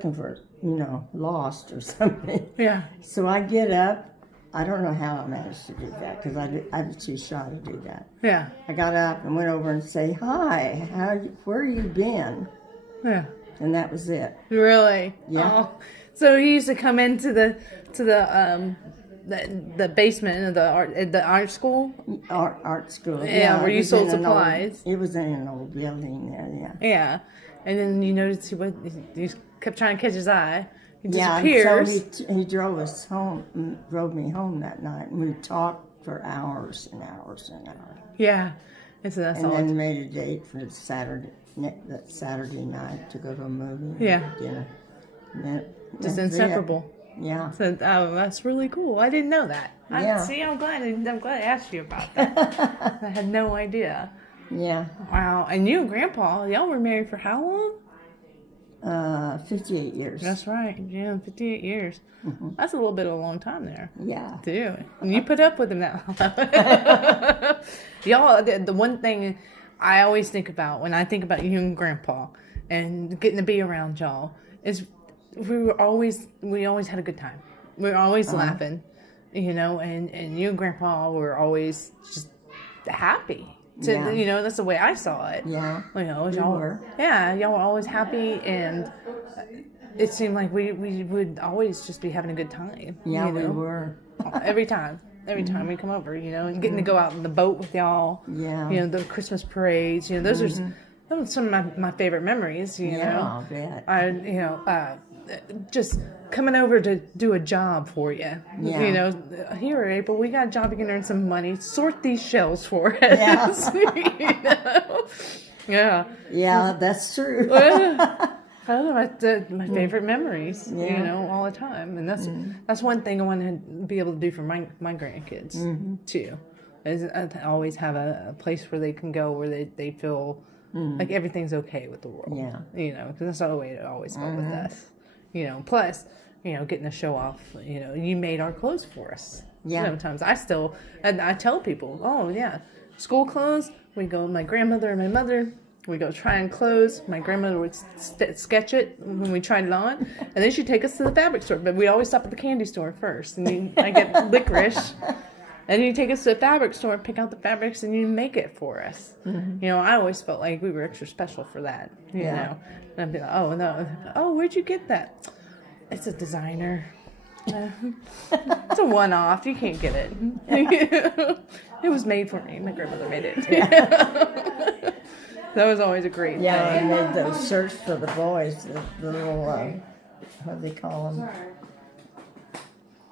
for, lost or something. Yeah. So I get up. I don't know how I managed to do that because I was too shy to do that. Yeah. I got up and went over and say, "Hi, where you been?" Yeah. And that was it. Really? Yeah. Oh. So he used to come into the basement of the art school. Art school. Yeah, where it you was sold in an old- supplies. It was in an old building there. Yeah. Yeah. And then you noticed he kept trying to catch his eye. He Yeah, disappears. so he drove us home, drove me home that night, and we talked for hours and hours and hours. Yeah. And so that's And all. then made a date for that Saturday night to go to a movie. Yeah. Dinner. And Just that's it. inseparable. Yeah. So that's really cool. I didn't know that. Yeah. I'm glad I asked you about that. I had no idea. Yeah. Wow. And you and Grandpa, y'all were married for how long? 58 years. That's right. Yeah, 58 years. Mm-hmm. That's a little bit of a long time there. Yeah. Too. And you put up with him now. Y'all, the one thing I always think about when I think about you and Grandpa and getting to be around y'all is we always had a good time. We were always laughing, and you and Grandpa were always just happy. Yeah. That's the way I saw it. Yeah. Y'all were. Yeah, y'all were always happy, and it seemed like we would always just be having a good time. Yeah, we were. every time we come over, and getting to go out in the boat with y'all. Yeah. The Christmas parades. Those are some of my favorite memories. Yeah, I'll bet. Just coming over to do a job for you. Yeah. Here, April, we got a job. You can earn some money. Sort these shells for us. Yeah. Yeah. Yeah, that's true. My favorite memories, all the time. And that's one thing I want to be able to do for my grandkids, too. Is I always have a place where they can go where they feel like everything's okay with the world. Yeah. Because that's not the way it always felt with us. Plus, getting to show off, you made our clothes for us. Yeah. Sometimes I tell people, oh, yeah, school clothes, we go, my grandmother and my mother, we go try on clothes. My grandmother would sketch it when we tried it on, and then she'd take us to the fabric store. But we always stop at the candy store first, and I get licorice. And you take us to the fabric store and pick out the fabrics, and you make it for us. Mm-hmm. I always felt like we were extra special for that. You know, and I'd be like, oh no, where'd you get that? It's a designer. It's a one-off. You can't get it. It was made for me. My grandmother made it. Yeah. That was always a great thing. I made those shirts for the boys, the little, what do they call them?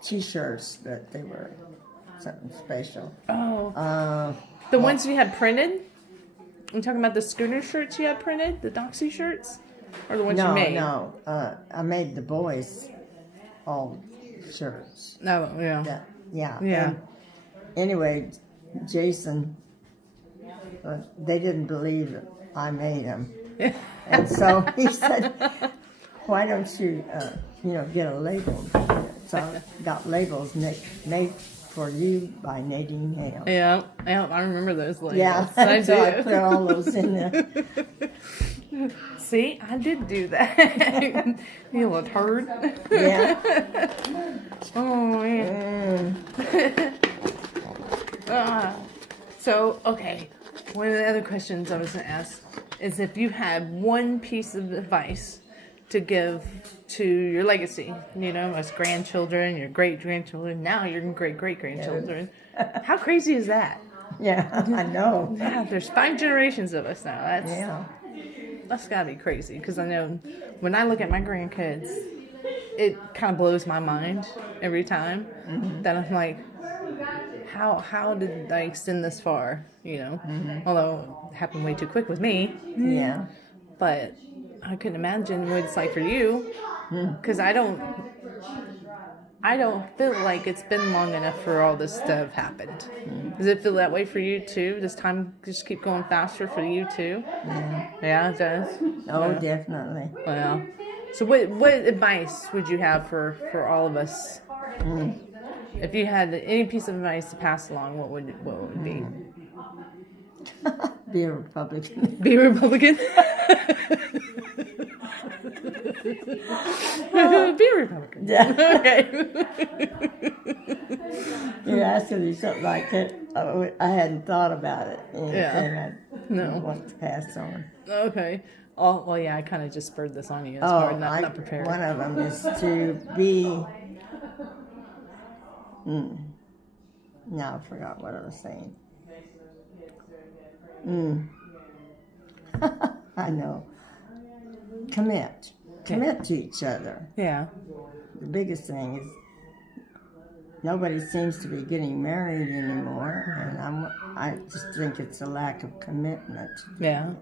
T-shirts that they were something special. Oh. The ones you had printed? I'm talking about the schooner shirts you had printed? The Doxy shirts? Or the ones you made? No. I made the boys all shirts. Oh, yeah. Yeah. Yeah. Anyway, Jason, they didn't believe that I made them. And so he said, why don't you, get a label? So I got labels made for you by Nadine Hale. Yeah, I remember those labels. Yeah, so I put all those in there. See, I did do that. You little turd. Yeah. Oh, man. So, okay. One of the other questions I was going to ask is if you had one piece of advice to give to your legacy, as grandchildren, your great-grandchildren, now your great-great-grandchildren. How crazy is that? Yeah, I know. Yeah, there's 5 generations of us now. That's got to be crazy, because I know when I look at my grandkids, it kind of blows my mind every time that I'm like, how did I extend this far, Although it happened way too quick with me. Yeah. But I couldn't imagine what it's like for you, because I don't feel like it's been long enough for all this to have happened. Does it feel that way for you too? Does time just keep going faster for you too? Yeah, it does. Oh, definitely. Well, so what advice would you have for all of us? If you had any piece of advice to pass along, what would it be? Be a Republican. Be a Republican? Be a Republican. Okay. You asked me something like that. I hadn't thought about it. Yeah. And I No. want to pass on. Okay. Oh, well, yeah, I kind of just spurred this on you. It's hard, not prepared. One of them is to be. Now I forgot what I was saying. I know. Commit to each other. Yeah. The biggest thing is nobody seems to be getting married anymore, and I just think it's a lack of commitment. Yeah.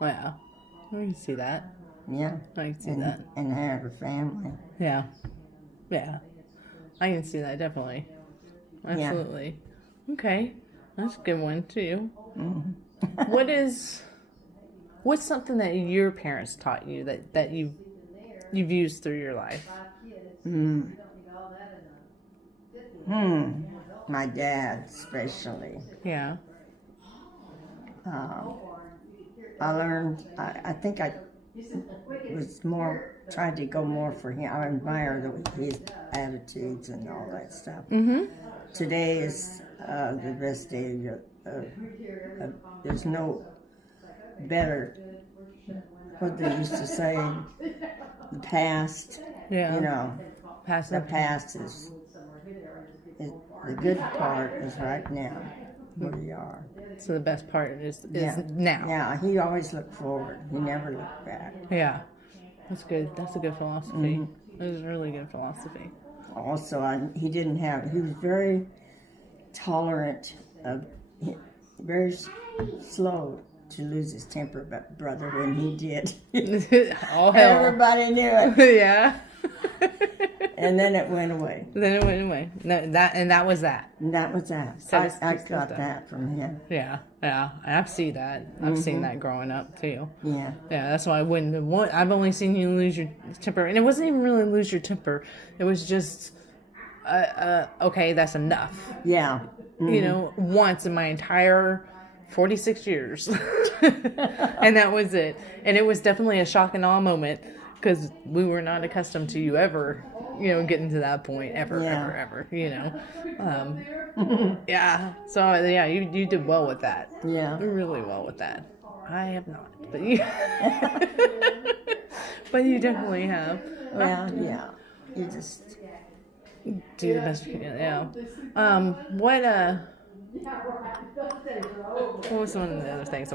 Well, I can see that. Yeah. I can see that. And have a family. Yeah. Yeah. I can see that, definitely. Absolutely. Yeah. Okay. That's a good one, too. Mm-hmm. What's something that your parents taught you that you've used through your life? My dad, especially. Yeah. I learned, I think I was trying to go more for him. I admire his attitudes and all that stuff. Mm-hmm. Today is the best day. There's no better, what they used to say, the past. Yeah. You know, Past the past is the good part is right now, where we are. So the best part is now. Yeah, he always looked forward. He never looked back. Yeah. That's good. That's a good philosophy. That is really good philosophy. Also, he was very tolerant of, very slow to lose his temper, but brother, when he did, All hell. everybody knew it. Yeah. And then it went away. No, that was that. And that was that. I got that from him. Yeah. I've seen that. I've seen that growing up too. Yeah. Yeah, that's why I've only seen you lose your temper, and it wasn't even really lose your temper. It was just, okay, that's enough. Yeah. You know, once in my entire 46 years, and that was it. And it was definitely a shock and awe moment because we were not accustomed to you ever, getting to that point ever. Yeah. So yeah, you did well with that. Yeah. Really well with that. I have not, but you, but you definitely have. Well, yeah. You just do the best you can. Yeah. What was one of the other things?